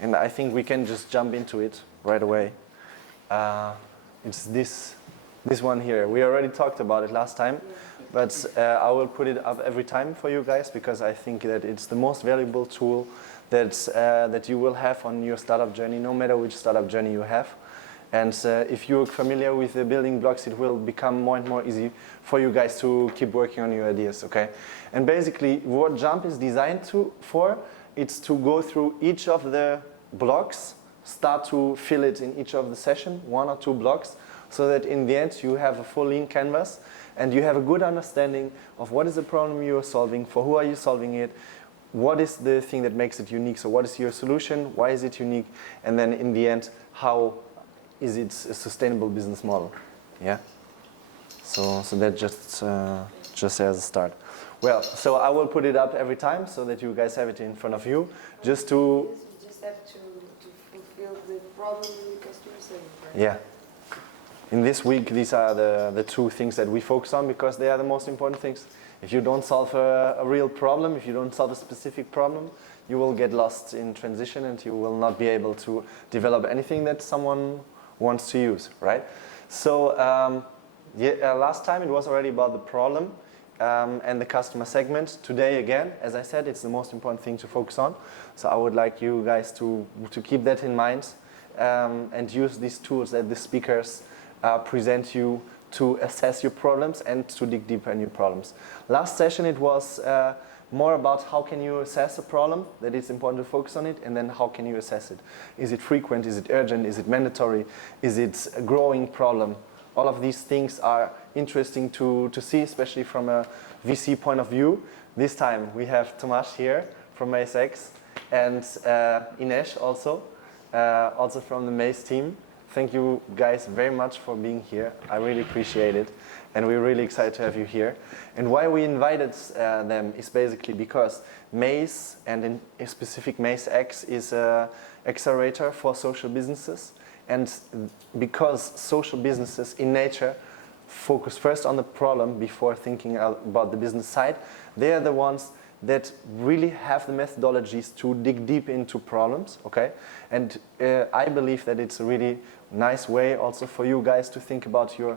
and I think we can just jump into it right away. It's this one here. We already talked about it last time, but I will put it up every time for you guys because I think that it's the most valuable tool that you will have on your startup journey, no matter which startup journey you have. And if you're familiar with the building blocks, it will become more and more easy for you guys to keep working on your ideas, okay? And basically, what Jump is designed for, it's to go through each of the blocks, start to fill it in each of the session, 1 or 2 blocks, so that in the end you have a full lean canvas and you have a good understanding of what is the problem you are solving, for who are you solving it, what is the thing that makes it unique, so what is your solution, why is it unique, and then in the end, how is it a sustainable business model? Yeah. So that just as a start. Well, so I will put it up every time so that you guys have it in front of you, just to. You just have to fulfill the problem the customer is saying, right? Yeah. In this week, these are the 2 things that we focus on because they are the most important things. If you don't solve a real problem, if you don't solve a specific problem, you will get lost in transition and you will not be able to develop anything that someone wants to use, right? So last time it was already about the problem and the customer segment. Today again, as I said, it's the most important thing to focus on. So I would like you guys to keep that in mind and use these tools that the speakers present you to assess your problems and to dig deeper in your problems. Last session it was more about how can you assess a problem, that it's important to focus on it, and then how can you assess it. Is it frequent, is it urgent, is it mandatory, is it a growing problem? All of these things are interesting to see, especially from a VC point of view. This time we have Tomás here from MazeX and Ines also from the Maze team. Thank you guys very much for being here. I really appreciate it. And we're really excited to have you here. And why we invited them is basically because Maze, and in specific MazeX, is an accelerator for social businesses. And because social businesses in nature focus first on the problem before thinking about the business side, they are the ones that really have the methodologies to dig deep into problems, okay? And I believe that it's a really nice way also for you guys to think about your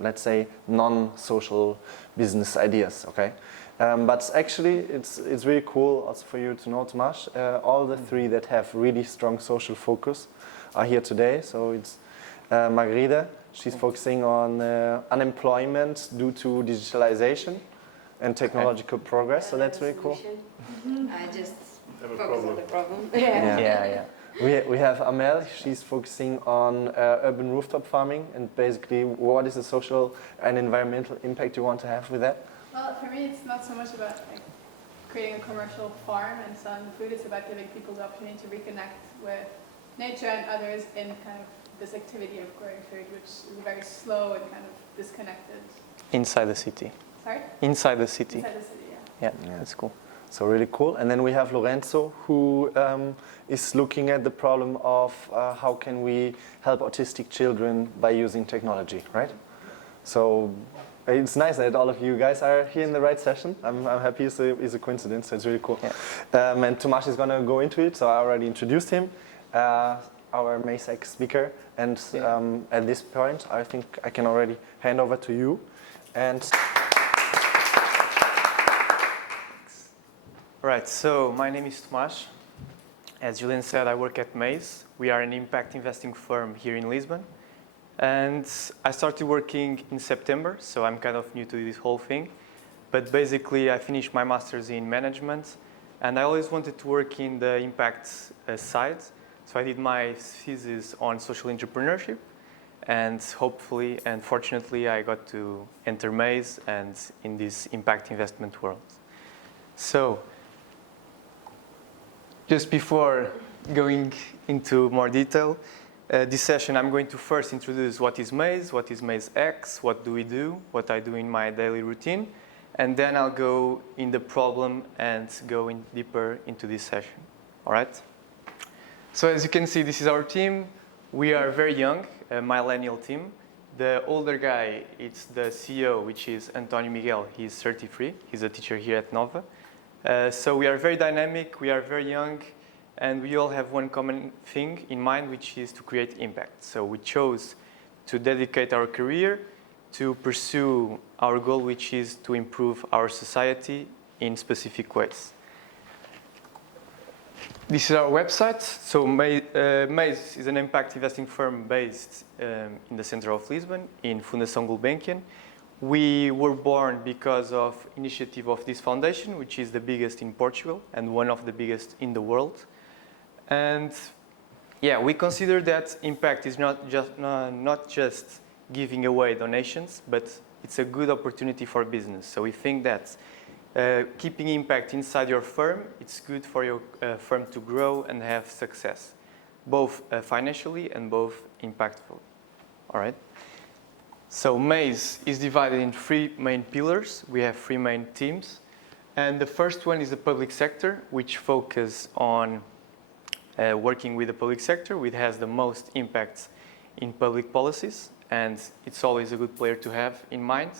let's say, non-social business ideas, okay? But actually, it's really cool also for you to know, Tomás. All the 3 that have really strong social focus are here today. So it's Margarida, she's focusing on unemployment due to digitalization and technological progress, so that's really cool. I just focus on the problem. Yeah. We have Amel, she's focusing on urban rooftop farming and basically what is the social and environmental impact you want to have with that? Well, for me it's not so much about creating a commercial farm and selling food, it's about giving people the opportunity to reconnect with nature and others in kind of this activity of growing food, which is very slow and kind of disconnected. Inside the city. Sorry? Inside the city. Inside the city, yeah. Yeah, that's cool. So really cool. And then we have Lorenzo, who is looking at the problem of how can we help autistic children by using technology, right? So it's nice that all of you guys are here in the right session. I'm happy it's a coincidence, so it's really cool. Yeah. And Tomás is going to go into it, so I already introduced him, our MazeX speaker. And at this point, I think I can already hand over to you. And Right, so my name is Tomás. As Julian said, I work at Maze. We are an impact investing firm here in Lisbon. And I started working in September, so I'm kind of new to this whole thing. But basically, I finished my master's in management, and I always wanted to work in the impact side. So I did my thesis on social entrepreneurship, and hopefully and fortunately, I got to enter Maze and in this impact investment world. So, just before going into more detail, this session I'm going to first introduce what is MazeX, what do we do, what I do in my daily routine, and then I'll go in the problem and go in deeper into this session. All right? So as you can see, this is our team. We are very young, a millennial team. The older guy, it's the CEO, which is Antonio Miguel. He's 33. He's a teacher here at Nova. So we are very dynamic, we are very young, and we all have one common thing in mind, which is to create impact. So we chose to dedicate our career to pursue our goal, which is to improve our society in specific ways. This is our website. So Maze is an impact investing firm based in the center of Lisbon, in Fundação Gulbenkian. We were born because of initiative of this foundation, which is the biggest in Portugal and one of the biggest in the world. And yeah, we consider that impact is not just giving away donations, but it's a good opportunity for business. So we think that keeping impact inside your firm, it's good for your firm to grow and have success, both financially and both impactful. All right. So Maze is divided in 3 main pillars. We have 3 main teams. And the first one is the public sector, which focus on working with the public sector, which has the most impact in public policies. And it's always a good player to have in mind.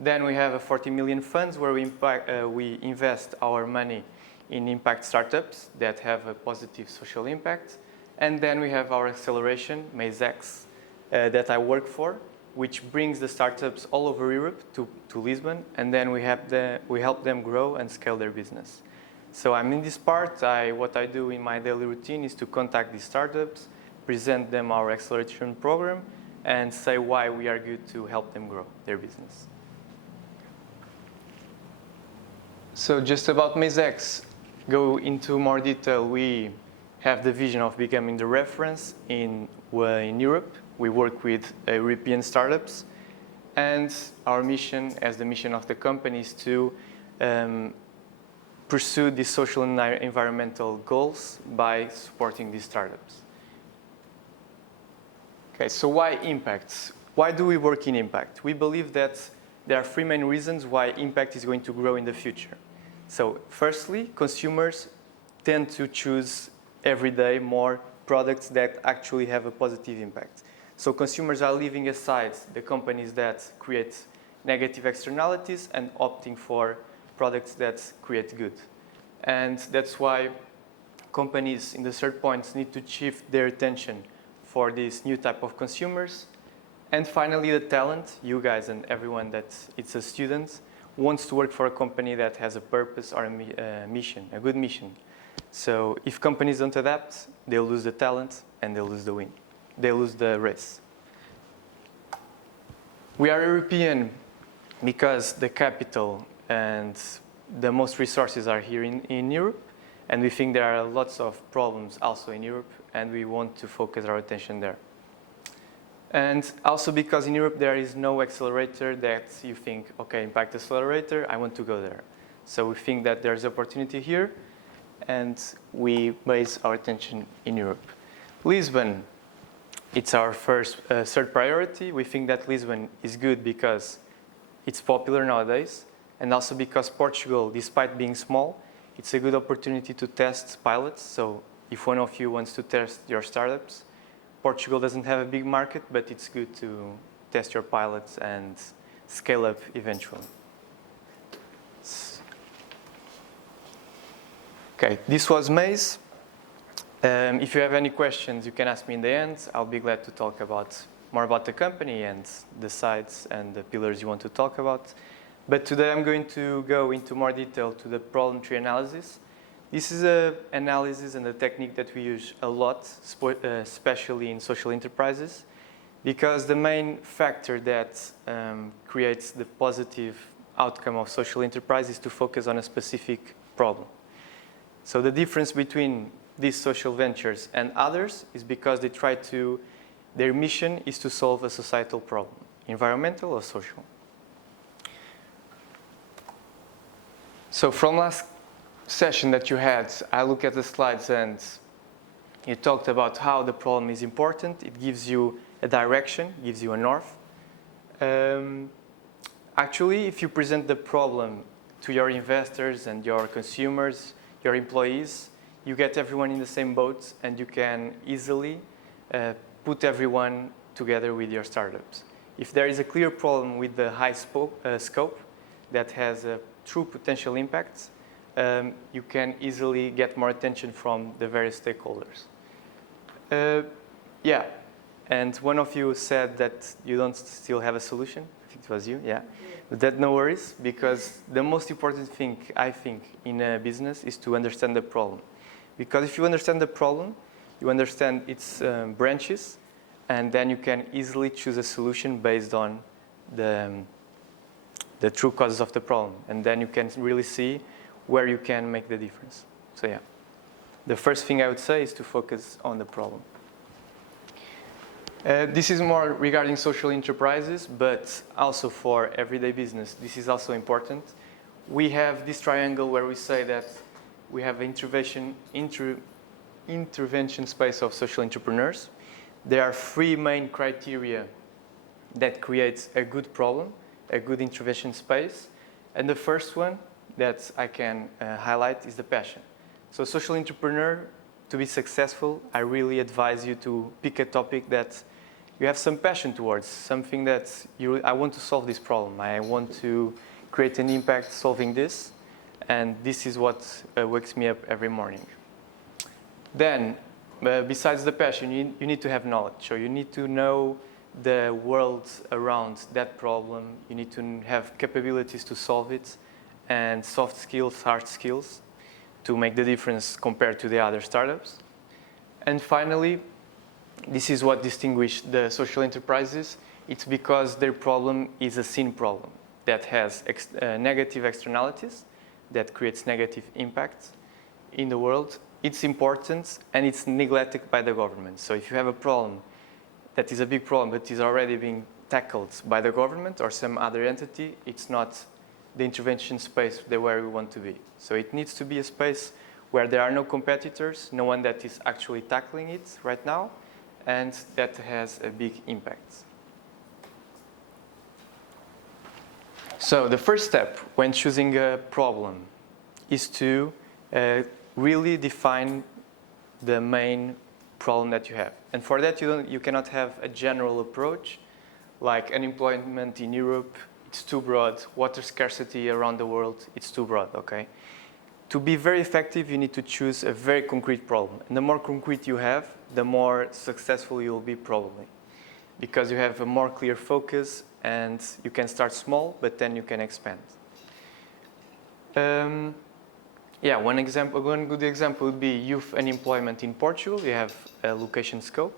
Then we have a 40 million funds where we invest our money in impact startups that have a positive social impact. And then we have our acceleration, MazeX, that I work for, which brings the startups all over Europe to Lisbon, and then we help them grow and scale their business. So I'm in this part. What I do in my daily routine is to contact these startups, present them our acceleration program, and say why we are good to help them grow their business. So just about MazeX, go into more detail. We have the vision of becoming the reference in Europe. We work with European startups, and our mission, as the mission of the company, is to pursue these social and environmental goals by supporting these startups. Okay, so why impact? Why do we work in impact? We believe that there are 3 main reasons why impact is going to grow in the future. So firstly, consumers tend to choose every day more products that actually have a positive impact. So consumers are leaving aside the companies that create negative externalities and opting for products that create good. And that's why companies in the third point need to shift their attention for this new type of consumers. And finally, the talent, you guys and everyone that it's a student, wants to work for a company that has a purpose or a mission, a good mission. So if companies don't adapt, they'll lose the talent and they'll lose the win. They lose the race. We are European because the capital and the most resources are here in Europe, and we think there are lots of problems also in Europe, and we want to focus our attention there. And also because in Europe there is no accelerator that you think, okay, impact accelerator, I want to go there. So we think that there's opportunity here, and we base our attention in Europe. Lisbon, it's our third priority. We think that Lisbon is good because it's popular nowadays, and also because Portugal, despite being small, it's a good opportunity to test pilots. So if one of you wants to test your startups, Portugal doesn't have a big market, but it's good to test your pilots and scale up eventually. Okay, this was Maze. If you have any questions, you can ask me in the end. I'll be glad to talk more about the company and the sides and the pillars you want to talk about. But today I'm going to go into more detail to the problem tree analysis. This is an analysis and a technique that we use a lot, especially in social enterprises, because the main factor that creates the positive outcome of social enterprise is to focus on a specific problem. So the difference between these social ventures and others is because their mission is to solve a societal problem, environmental or social. So from last session that you had, I look at the slides and you talked about how the problem is important. It gives you a direction, gives you a north. Actually, if you present the problem to your investors and your consumers, your employees, you get everyone in the same boat, and you can easily put everyone together with your startups. If there is a clear problem with the high scope that has a true potential impact, you can easily get more attention from the various stakeholders. Yeah, and one of you said that you don't still have a solution. I think it was you, yeah. But that no worries, because the most important thing, I think, in a business is to understand the problem. Because if you understand the problem, you understand its branches, and then you can easily choose a solution based on the true causes of the problem. And then you can really see where you can make the difference. So yeah, the first thing I would say is to focus on the problem. This is more regarding social enterprises, but also for everyday business. This is also important. We have this triangle where we say that we have intervention space of social entrepreneurs. There are three main criteria that creates a good problem, a good intervention space. And the first one that I can highlight is the passion. So social entrepreneur, to be successful, I really advise you to pick a topic that you have some passion towards, something that I want to solve this problem. I want to create an impact solving this. And this is what wakes me up every morning. Then, besides the passion, you need to have knowledge. So you need to know the world around that problem. You need to have capabilities to solve it, and soft skills, hard skills, to make the difference compared to the other startups. And finally, this is what distinguishes the social enterprises. It's because their problem is a seen problem that has negative externalities, that creates negative impact in the world. It's important and it's neglected by the government. So if you have a problem that is a big problem but is already being tackled by the government or some other entity, it's not the intervention space where we want to be. So it needs to be a space where there are no competitors, no one that is actually tackling it right now, and that has a big impact. So the first step when choosing a problem is to really define the main problem that you have. And for that, you cannot have a general approach, like unemployment in Europe, it's too broad. Water scarcity around the world, it's too broad, okay? To be very effective, you need to choose a very concrete problem. And the more concrete you have, the more successful you'll be probably. Because you have a more clear focus and you can start small, but then you can expand. One good example would be youth unemployment in Portugal. You have a location scope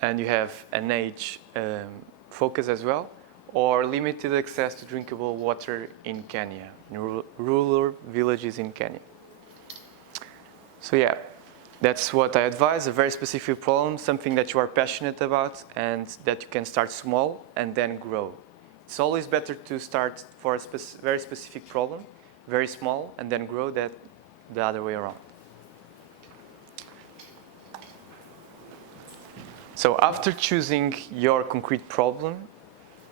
and you have an age focus as well, or limited access to drinkable water in Kenya, in rural villages in Kenya. So yeah, that's what I advise, a very specific problem, something that you are passionate about and that you can start small and then grow. It's always better to start for a very specific problem, very small, and then grow that the other way around. So after choosing your concrete problem,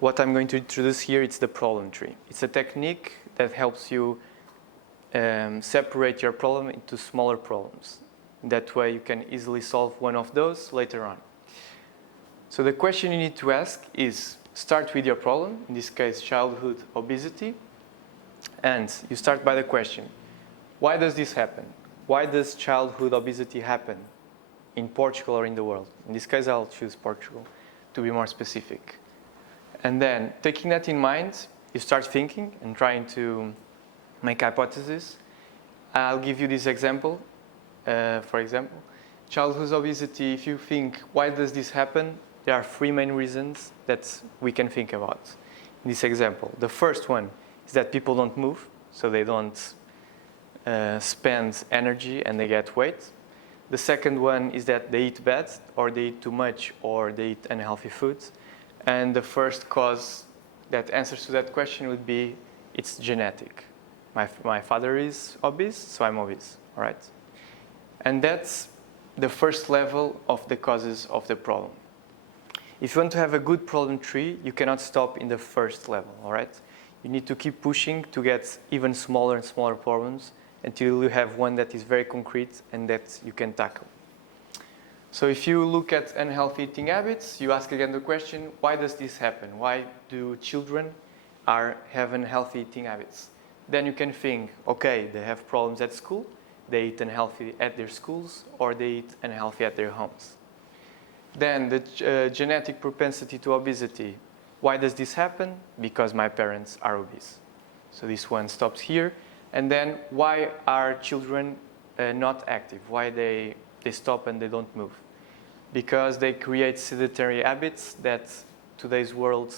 what I'm going to introduce here is the problem tree. It's a technique that helps you separate your problem into smaller problems. That way you can easily solve one of those later on. So the question you need to ask is, start with your problem, in this case childhood obesity, and you start by the question, why does this happen? Why does childhood obesity happen in Portugal or in the world? In this case I'll choose Portugal to be more specific. And then, taking that in mind, you start thinking and trying to make hypotheses. I'll give you this example. For example, childhood obesity, if you think, why does this happen? There are three main reasons that we can think about in this example. The first one is that people don't move, so they don't spend energy and they get weight. The second one is that they eat bad, or they eat too much, or they eat unhealthy foods. And the first cause that answers to that question would be, it's genetic. My father is obese, so I'm obese, all right? And that's the first level of the causes of the problem. If you want to have a good problem tree, you cannot stop in the first level, all right? You need to keep pushing to get even smaller and smaller problems until you have one that is very concrete and that you can tackle. So if you look at unhealthy eating habits, you ask again the question, why does this happen? Why do children have unhealthy eating habits? then you can think, okay, they have problems at school, they eat unhealthy at their schools, or they eat unhealthy at their homes. Then the genetic propensity to obesity. Why does this happen? Because my parents are obese. So this one stops here. And then why are children not active? Why they stop and they don't move? Because they create sedentary habits that today's world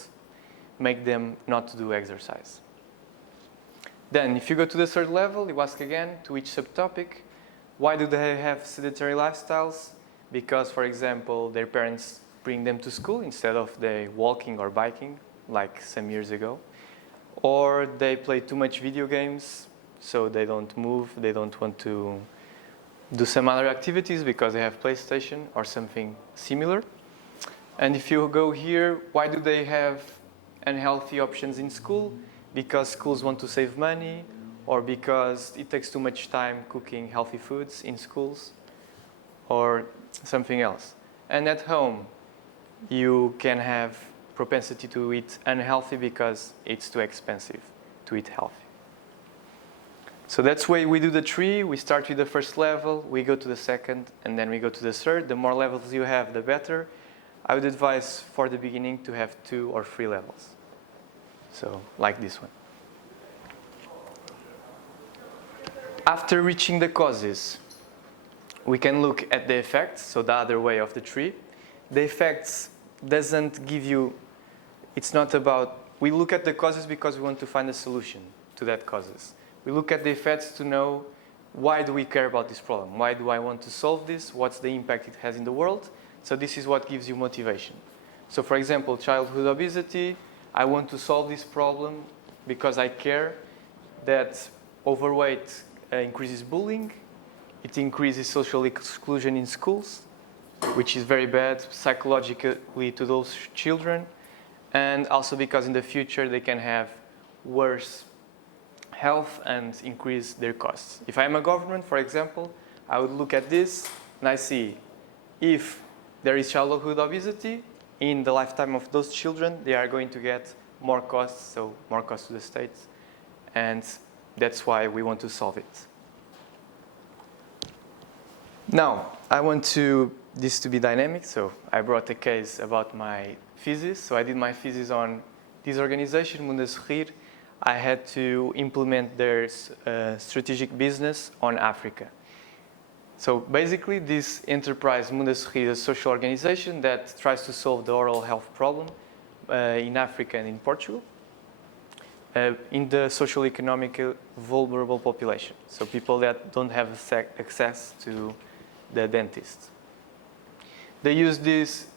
make them not to do exercise. Then if you go to the third level, you ask again to each subtopic, why do they have sedentary lifestyles? Because, for example, their parents bring them to school instead of they walking or biking, like some years ago. Or they play too much video games, so they don't move, they don't want to do some other activities because they have PlayStation or something similar. And if you go here, why do they have unhealthy options in school? Because schools want to save money, or because it takes too much time cooking healthy foods in schools, or something else. And at home, you can have propensity to eat unhealthy because it's too expensive to eat healthy. So that's why we do the tree. We start with the first level, we go to the second, and then we go to the third. The more levels you have, the better. I would advise for the beginning to have 2 or 3 levels. So, like this one. After reaching the causes, we can look at the effects, so the other way of the tree. The effects doesn't give you, it's not about, we look at the causes because we want to find a solution to that causes. We look at the effects to know, why do we care about this problem? Why do I want to solve this? What's the impact it has in the world? So this is what gives you motivation. So for example, childhood obesity, I want to solve this problem because I care that overweight increases bullying, it increases social exclusion in schools, which is very bad psychologically to those children, and also because in the future they can have worse health and increase their costs. If I'm a government, for example, I would look at this and I see if there is childhood obesity, in the lifetime of those children, they are going to get more costs, so more costs to the state, and that's why we want to solve it. Now, I want this to be dynamic, so I brought a case about my thesis. So I did my thesis on this organization, Mundasrir. I had to implement their strategic business on Africa. So basically, this enterprise, Mundasrir, is a social organization that tries to solve the oral health problem in Africa and in Portugal, in the socio-economic vulnerable population. So people that don't have access to the dentist. They use this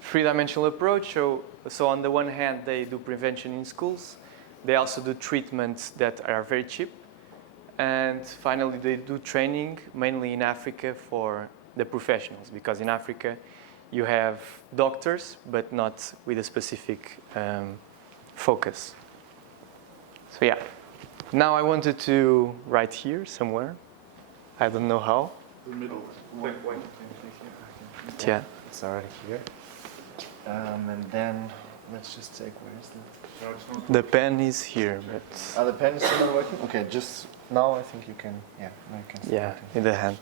three-dimensional approach. So on the one hand, they do prevention in schools. They also do treatments that are very cheap. And finally, they do training, mainly in Africa, for the professionals. Because in Africa, you have doctors, but not with a specific focus. So yeah. Now I wanted to write here somewhere. I don't know how. The middle. Yeah. It's already here. And then let's just take, where is the... The pen is here, but... the pen is still not working? Okay, just now I think you can, now you can start working. in the hand.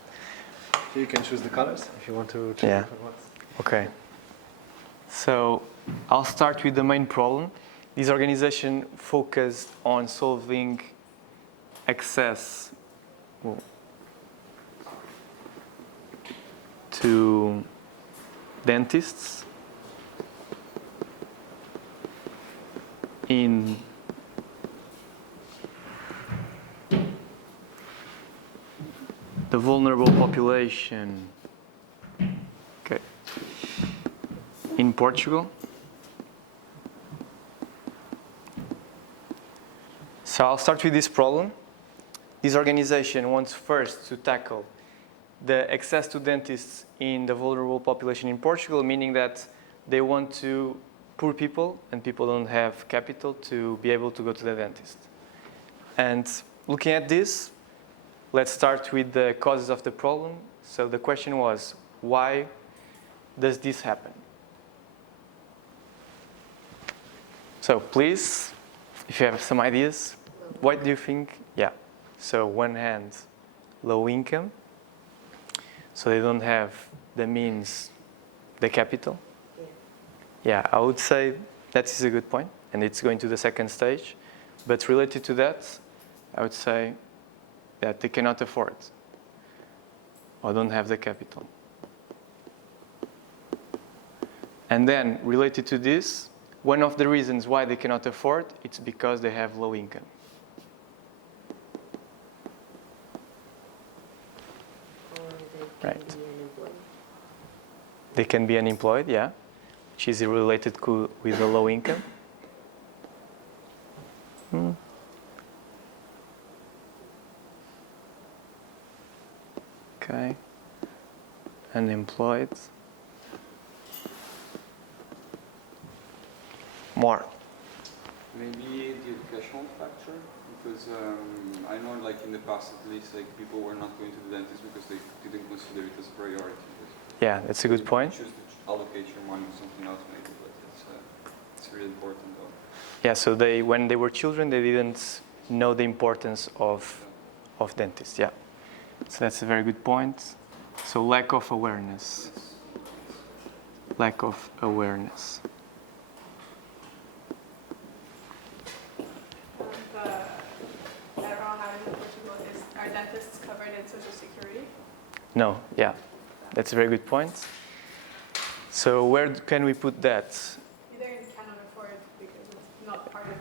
So you can choose the colors if you want to choose different ones. Okay. So I'll start with the main problem. This organization focused on solving access to dentists in the vulnerable population, in Portugal. So I'll start with this problem. This organization wants first to tackle the access to dentists in the vulnerable population in Portugal, meaning that they want to poor people and people don't have capital to be able to go to the dentist. And looking at this, let's start with the causes of the problem. So the question was, why does this happen? So please, if you have some ideas. Well, what do you think? Yeah. So one hand, low income. So they don't have the means, the capital. Yeah, I would say that is a good point, and it's going to the second stage. But related to that, I would say that they cannot afford or don't have the capital. And then related to this, one of the reasons why they cannot afford, it's because they have low income. Or they can Right. be unemployed. They can be unemployed, yeah, which is related with the low income. Okay. Unemployed. More. Maybe the educational factor, because I know, like in the past at least, like people were not going to the dentist because they didn't consider it as a priority. Yeah, that's a good point. Choose to allocate your money to something else, maybe, but it's really important though. Yeah, so when they were children, they didn't know the importance of dentists. Yeah, so that's a very good point. So lack of awareness. Lack of awareness. I don't know how it is in Portugal. Are dentists covered in Social Security? No, yeah, that's a very good point. So where can we put that? Either you cannot afford because it's not part of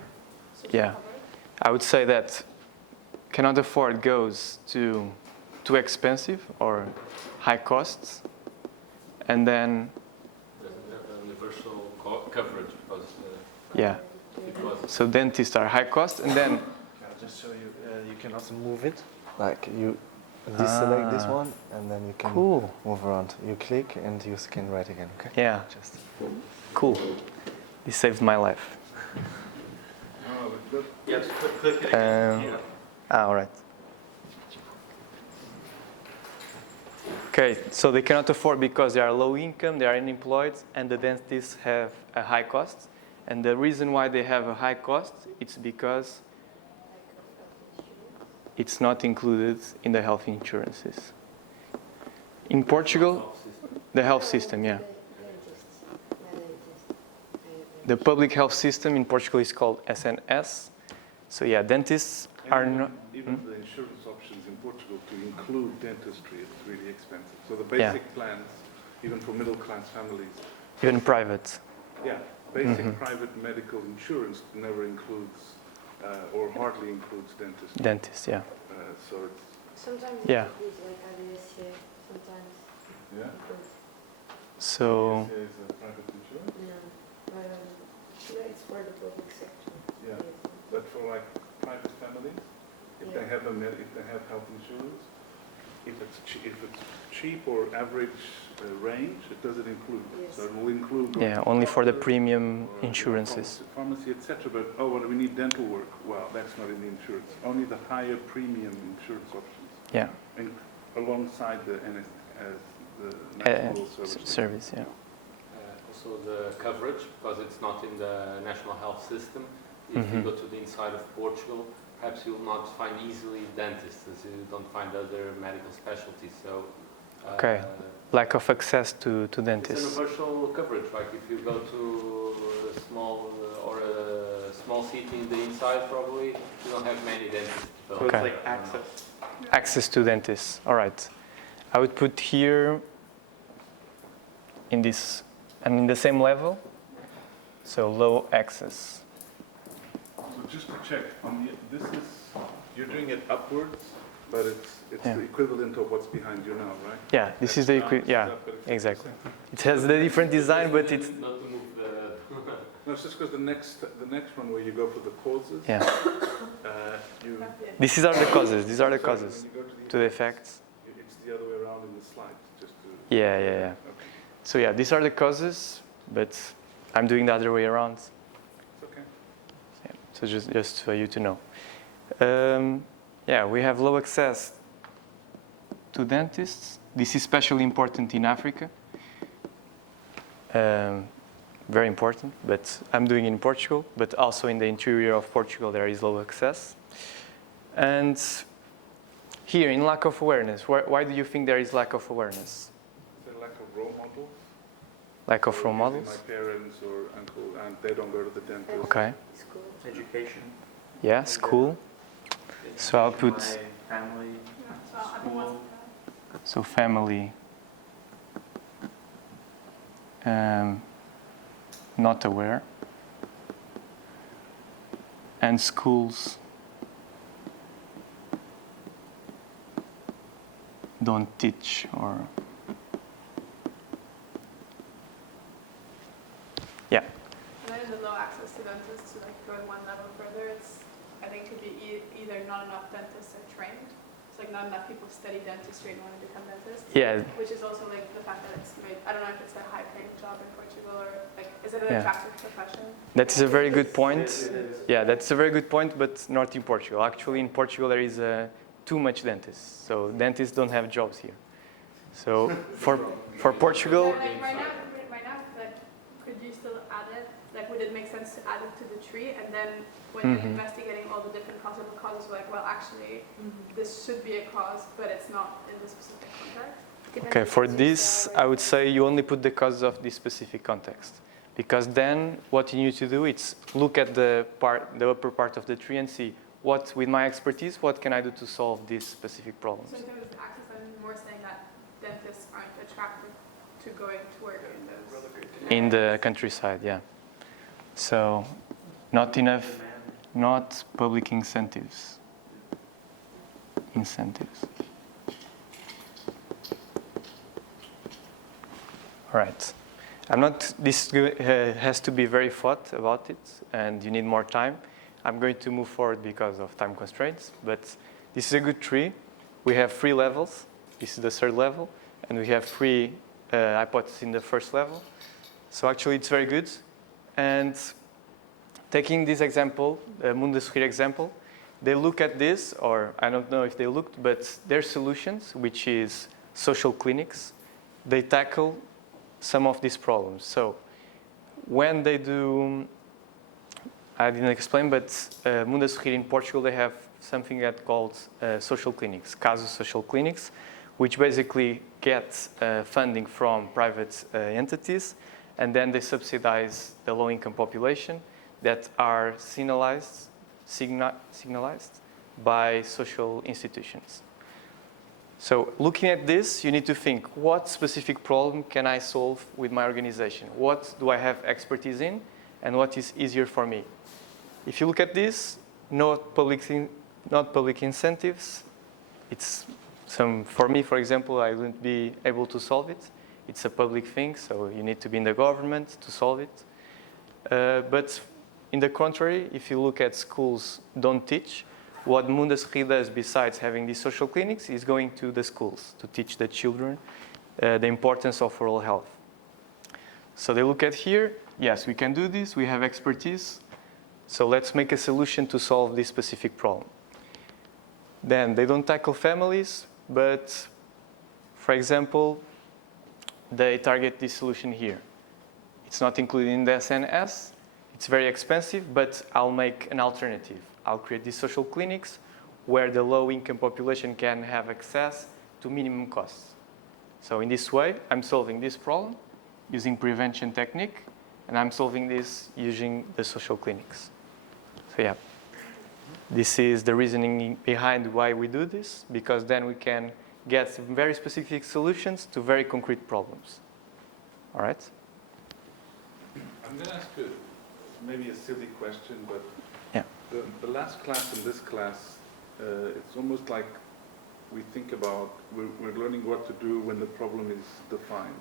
social Yeah. coverage. I would say that cannot afford goes to too expensive or high costs, and then Doesn't have a universal coverage because yeah. it was. So dentists are high cost, and then I'll just show you. You can also move it. Like you deselect this one, and then you can cool. move around. You click and you scan right again. Okay. Yeah, Just. cool. This saved my life. Yes, click it again. Yeah. All right. Okay, so they cannot afford because they are low income, they are unemployed, and the dentists have a high cost. And the reason why they have a high cost, it's because it's not included in the health insurances. In Portugal, the health system, yeah. The public health system in Portugal is called SNS. So yeah, dentists are not. Even the insurance options in Portugal to include dentistry is really expensive. So the basic plans, even for middle class families, Even private. yeah, basic private medical insurance never includes or hardly includes dentistry. Dentists, yeah. So it's, Sometimes Yeah. it includes like ADSC, sometimes yeah, includes. So this is a private insurance. No, it's for the public sector. Yeah. But for like private families, if they have if they have health insurance, if it's cheap or average range, it doesn't include. Yes. So it will include. yeah, only for the premium or insurances. Pharmacy, etc. But well, we need dental work. Well, that's not in the insurance. Only the higher premium insurance options, Yeah, and alongside the national service. service, yeah. Also the coverage, because it's not in the national health system. If you go to the inside of Portugal, perhaps you will not find easily dentists, as you don't find other medical specialties. So, Okay. Lack of access to it's dentists. universal coverage. Like if you go to a small or a small city in the inside, probably you don't have many dentists. So it's Okay. like access. Access to dentists. All right. I would put here in this, and in the same level. So low access. So just to check, this is you're doing it upwards, but it's Yeah. the equivalent of what's behind you now, right? Yeah, this is the yeah, exactly. It has the different design, but it's Not to move the. No, it's just because the next one where you go for the causes, yeah. you. These are the causes. These are the Sorry, causes when you go to the effects. It's the other way around in the slide, just to. Yeah, yeah, yeah. Okay, So yeah, these are the causes, but I'm doing the other way around. it's okay. Yeah, so just for you to know. Yeah, we have low access to dentists. This is especially important in Africa. Very important, but I'm doing it in Portugal, but also in the interior of Portugal there is low access. And here, in lack of awareness, why do you think there is lack of awareness? Is there lack of role models? Lack of role Usually models? My parents or uncle, aunt, they don't go to the dentist. Okay. School. Education. Yeah, school. So I'll put- My family. Yeah, so I think School. So family, not aware, and schools don't teach or yeah. And then the low access to dentists, to like go one level further, it's I think could be either not enough dentists are trained. It's like not enough people study dentistry and want to become dentists. Yeah. Which is also like the fact that it's made, I don't know if it's a high paying job in Portugal or like is it an Yeah. attractive profession? That is a very good point. It is. Yeah, that's a very good point, but not in Portugal. Actually, in Portugal there is too much dentists, so dentists don't have jobs here. So for Portugal, Yeah, like right now, like could you still add it? Like would it make sense to add it to the tree and then when you're investigating all the different possible causes, like well actually this should be a cause, but it's not in this specific context. okay, for this I would say you only put the causes of this specific context, because then what you need to do is look at the upper part of the tree and see what, with my expertise, what can I do to solve these specific problems. So in terms of access, I'm more saying that dentists aren't attracted to going to work in those. In the countryside, yeah. So not enough, not public incentives. All right. This has to be very thought about it, and you need more time. I'm going to move forward because of time constraints, but this is a good tree. We have 3 levels. This is the 3rd level, and we have 3 hypotheses in the 1st level. So actually, it's very good. And taking this example, the Mundo Sorrir example, they look at this, or I don't know if they looked, but their solutions, which is social clinics, they tackle some of these problems. So when they do, I didn't explain, but Mundo Sorrir in Portugal, they have something that called social clinics, casos social clinics, which basically get funding from private entities, and then they subsidize the low-income population that are signalized by social institutions. So looking at this, you need to think, what specific problem can I solve with my organization? What do I have expertise in, and what is easier for me? If you look at this, not public incentives. It's for me, for example, I wouldn't be able to solve it. It's a public thing, so you need to be in the government to solve it. But in the contrary, if you look at schools don't teach, what Mundo Sorrir does besides having these social clinics is going to the schools to teach the children the importance of oral health. So they look at here, yes, we can do this, we have expertise, so let's make a solution to solve this specific problem. Then they don't tackle families, but for example, they target this solution here. It's not included in the SNS, it's very expensive, but I'll make an alternative. I'll create these social clinics where the low-income population can have access to minimum costs. So in this way, I'm solving this problem using prevention technique, and I'm solving this using the social clinics. So yeah, this is the reasoning behind why we do this, because then we can get very specific solutions to very concrete problems. All right? I'm going to ask you maybe a silly question, but yeah. The last class and this class, it's almost like we think about, we're learning what to do when the problem is defined.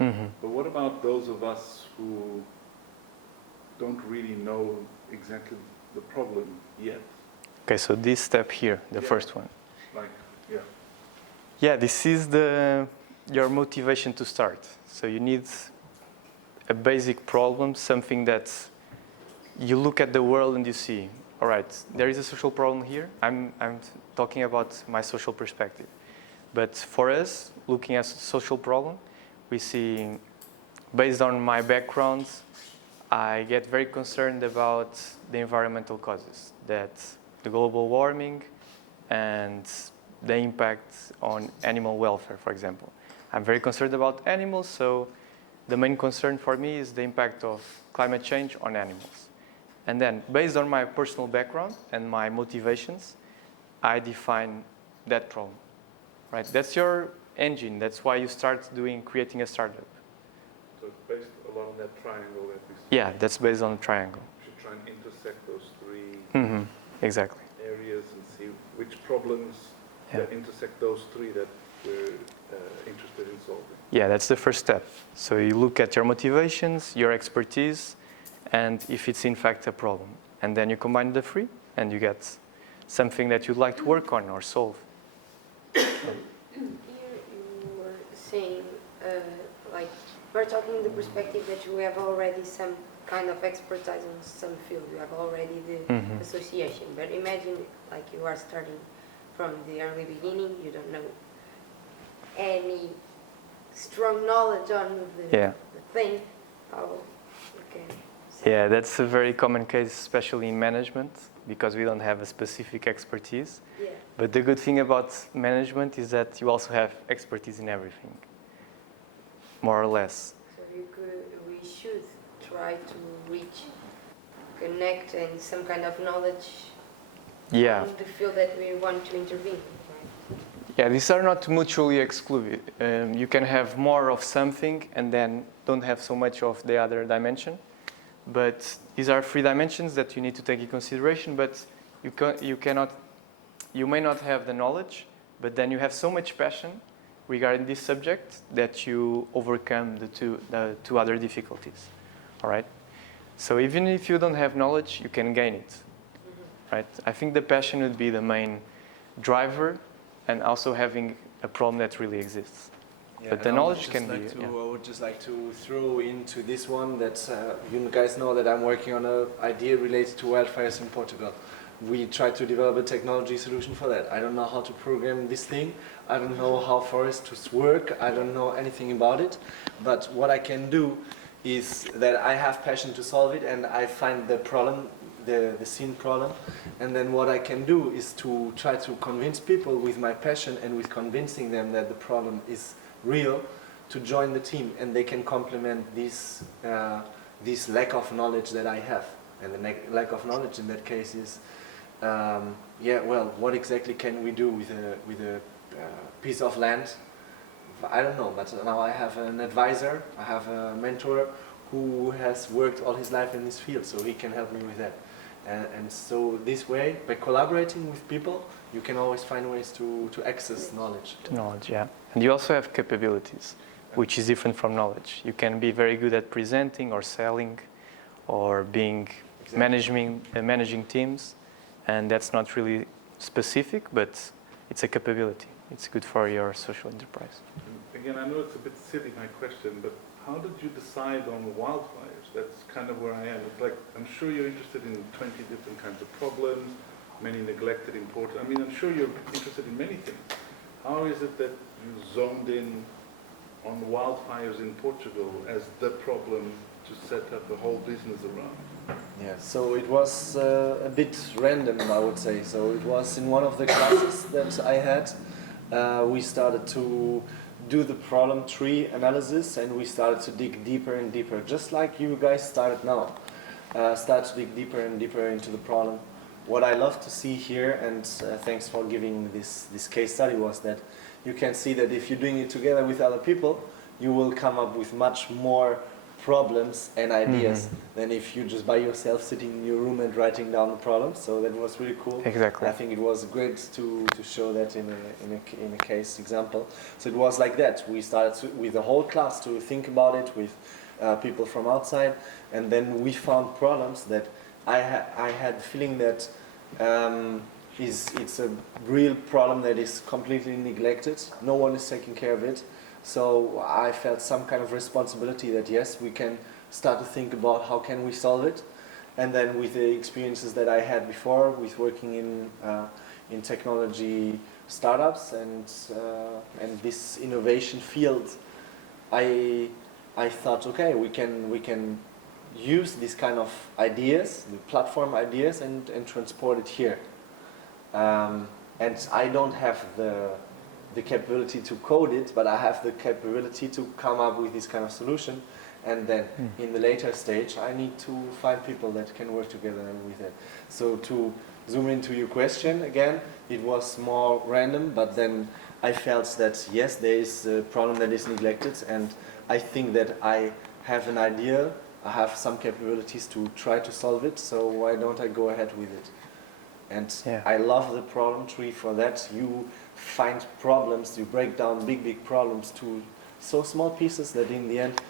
Mm-hmm. But what about those of us who don't really know exactly the problem yet? Okay, so this step here, the first one. Like, yeah. Yeah, this is your motivation to start. So you need a basic problem, something that you look at the world and you see, all right, there is a social problem here. I'm talking about my social perspective. But for us, looking at social problem, we see, based on my background, I get very concerned about the environmental causes, that the global warming, and the impact on animal welfare, for example. I'm very concerned about animals, so the main concern for me is the impact of climate change on animals. And then, based on my personal background and my motivations, I define that problem, right? That's your engine. That's why you start creating a startup. So it's based a lot on that triangle that we see. Yeah, that's based on a triangle. We should try and intersect those three Exactly. areas and see which problems that intersect those three that we're interested in solving. Yeah, that's the first step. So you look at your motivations, your expertise, and if it's in fact a problem. And then you combine the three, and you get something that you'd like to work on or solve. Here you were saying, like, we're talking the perspective that you have already some kind of expertise in some field. You have already the association. But imagine, like, you are starting from the early beginning. You don't know any strong knowledge on the thing. How you can say. Yeah, that's a very common case, especially in management, because we don't have a specific expertise. Yeah. But the good thing about management is that you also have expertise in everything, more or less. So we should try to reach, connect, and some kind of knowledge Yeah. in the field that we want to intervene. Right? Yeah, these are not mutually exclusive. You can have more of something and then don't have so much of the other dimension. But these are three dimensions that you need to take in consideration. But you may not have the knowledge, but then you have so much passion regarding this subject that you overcome the two other difficulties. All right. So even if you don't have knowledge, you can gain it. Right. I think the passion would be the main driver, and also having a problem that really exists. Yeah, but the and knowledge can be. I would just like to throw into this one that you guys know that I'm working on an idea related to wildfires in Portugal. We try to develop a technology solution for that. I don't know how to program this thing. I don't know how forests work. I don't know anything about it. But what I can do is that I have passion to solve it, and I find the problem, the scene problem, and then what I can do is to try to convince people with my passion and with convincing them that the problem is real, to join the team, and they can complement this lack of knowledge that I have. And the lack of knowledge in that case is, what exactly can we do with a piece of land? I don't know, but now I have an advisor, I have a mentor who has worked all his life in this field, so he can help me with that. And so this way, by collaborating with people, you can always find ways to access knowledge. Knowledge, yeah. And you also have capabilities, which is different from knowledge. You can be very good at presenting or selling or being managing teams, and that's not really specific, but it's a capability. It's good for your social enterprise. Again, I know it's a bit silly, my question, but how did you decide on wildfires? That's kind of where I am. It's like, I'm sure you're interested in 20 different kinds of problems, many neglected, important. I mean, I'm sure you're interested in many things. How is it that you zoned in on wildfires in Portugal as the problem to set up a whole business around? Yeah, so it was a bit random, I would say. So it was in one of the classes that I had. We started to do the problem tree analysis, and we started to dig deeper and deeper, just like you guys started now. Start to dig deeper and deeper into the problem. What I love to see here, and thanks for giving this case study, was that you can see that if you're doing it together with other people, you will come up with much more problems and ideas than if you just by yourself sitting in your room and writing down the problems. So that was really cool. Exactly. I think it was great to show that in a case example. So it was like that. We started with the whole class to think about it with people from outside, and then we found problems that I had the feeling that it's a real problem that is completely neglected. No one is taking care of it. So I felt some kind of responsibility that yes, we can start to think about how can we solve it. And then with the experiences that I had before with working in technology startups and this innovation field, I thought, okay, we can use these kind of ideas, the platform ideas, and transport it here. and I don't have the capability to code it, but I have the capability to come up with this kind of solution. And then in the later stage, I need to find people that can work together with it. So to zoom into your question again, it was more random, but then I felt that yes, there is a problem that is neglected, and I think that I have an idea, I have some capabilities to try to solve it, so why don't I go ahead with it? And I love the problem tree for that. You find problems, you break down big problems to so small pieces that in the end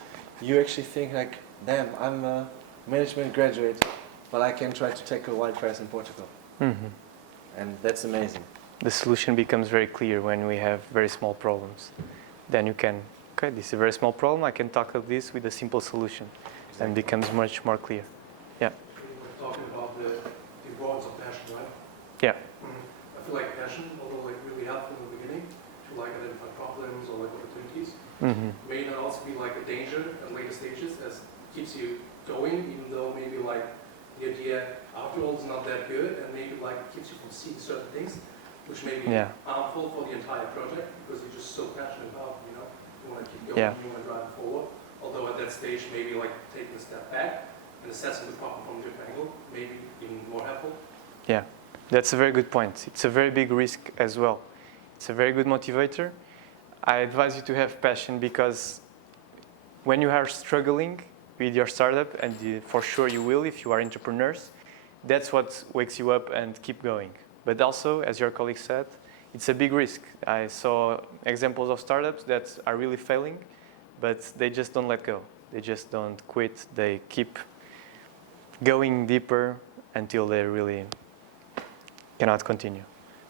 you actually think like, damn, I'm a management graduate, but I can try to tackle wildfires in Portugal. And that's amazing. The solution becomes very clear when we have very small problems. Then you can, okay, this is a very small problem, I can tackle this with a simple solution. Exactly. And becomes much more clear. Yeah. We're talking about the importance of passion, right? Yeah. I feel like passion, although like really helpful in the beginning to like identify problems or like opportunities, may not also be like a danger at later stages as keeps you going, even though maybe like the idea after all is not that good, and maybe like keeps you from seeing certain things, which may be harmful for the entire project because you're just so passionate about it, you know, you want to keep going, you want to drive it forward. Although at that stage, maybe like taking a step back and assessing the problem from a different angle, maybe even more helpful. Yeah, that's a very good point. It's a very big risk as well. It's a very good motivator. I advise you to have passion because when you are struggling with your startup, and for sure you will if you are entrepreneurs, that's what wakes you up and keep going. But also, as your colleague said, it's a big risk. I saw examples of startups that are really failing, but they just don't let go. They just don't quit. They keep going deeper until they really cannot continue.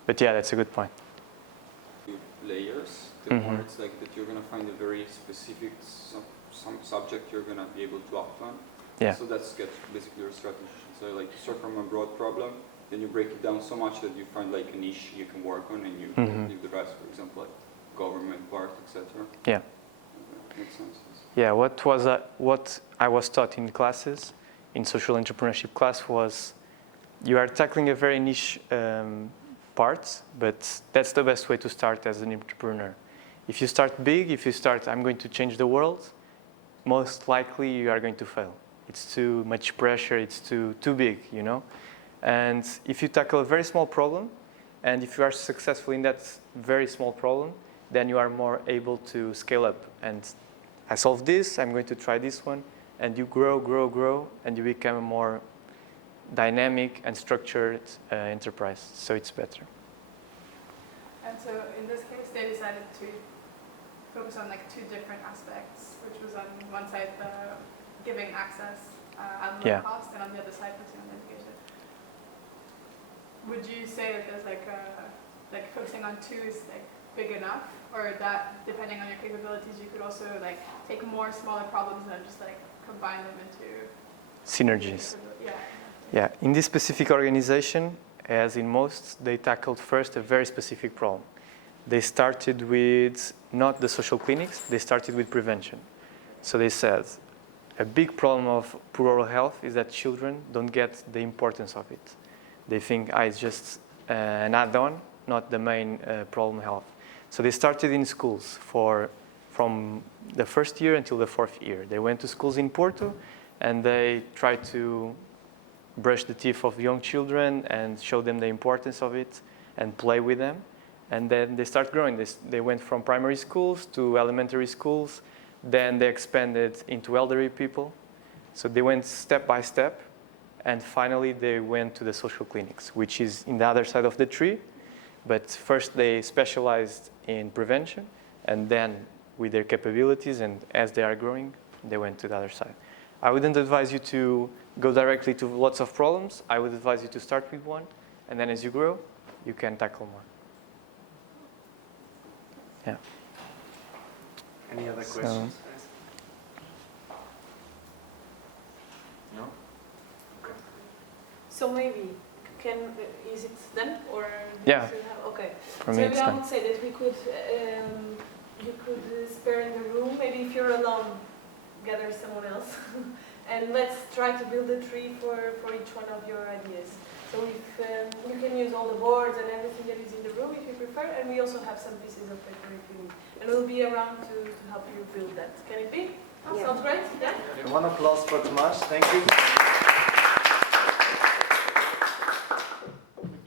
But yeah, that's a good point. Layers, the more it's like that you're going to find a very specific some subject you're going to be able to act on. Yeah. So that's basically your strategy. So like you start from a broad problem, then you break it down so much that you find like a niche you can work on, and you leave the rest, for example, like government part, etc. Yeah. Makes sense. Yeah, what I was taught in classes, in social entrepreneurship class, was you are tackling a very niche part, but that's the best way to start as an entrepreneur. If you start big, if you start, I'm going to change the world, most likely you are going to fail. It's too much pressure, it's too big, you know? And if you tackle a very small problem, and if you are successful in that very small problem, then you are more able to scale up. And I solved this, I'm going to try this one, and you grow, and you become a more dynamic and structured enterprise. So it's better. And so in this case, they decided to focus on like two different aspects, which was on one side the giving access at low cost, and on the other side focusing on education. Would you say that there's like focusing on two is like big enough, or that depending on your capabilities, you could also like take more smaller problems and just like combine them into synergies? Yeah. Yeah. In this specific organization, as in most, they tackled first a very specific problem. They started with not the social clinics, they started with prevention. So they said, a big problem of poor oral health is that children don't get the importance of it. They think, it's just an add-on, not the main problem health. So they started in schools from the first year until the fourth year. They went to schools in Porto, and they tried to brush the teeth of young children and show them the importance of it and play with them. And then they start growing. They went from primary schools to elementary schools. Then they expanded into elderly people. So they went step by step. And finally, they went to the social clinics, which is in the other side of the tree. But first, they specialized in prevention. And then, with their capabilities and as they are growing, they went to the other side. I wouldn't advise you to go directly to lots of problems. I would advise you to start with one. And then as you grow, you can tackle more. Yeah. Any other questions? No? Okay. So maybe, is it done or? Yeah. Okay. For so me maybe it's I done. would say that we could, you could spare in the room. Maybe if you're alone, gather someone else, and let's try to build a tree for each one of your ideas. So if you can use all the boards and everything that is in the room if you prefer, and we also have some pieces of paper if you need. And we'll be around to help you build that. Can it be? Yeah. Sounds great? Yeah? One applause for Tomás. Thank you.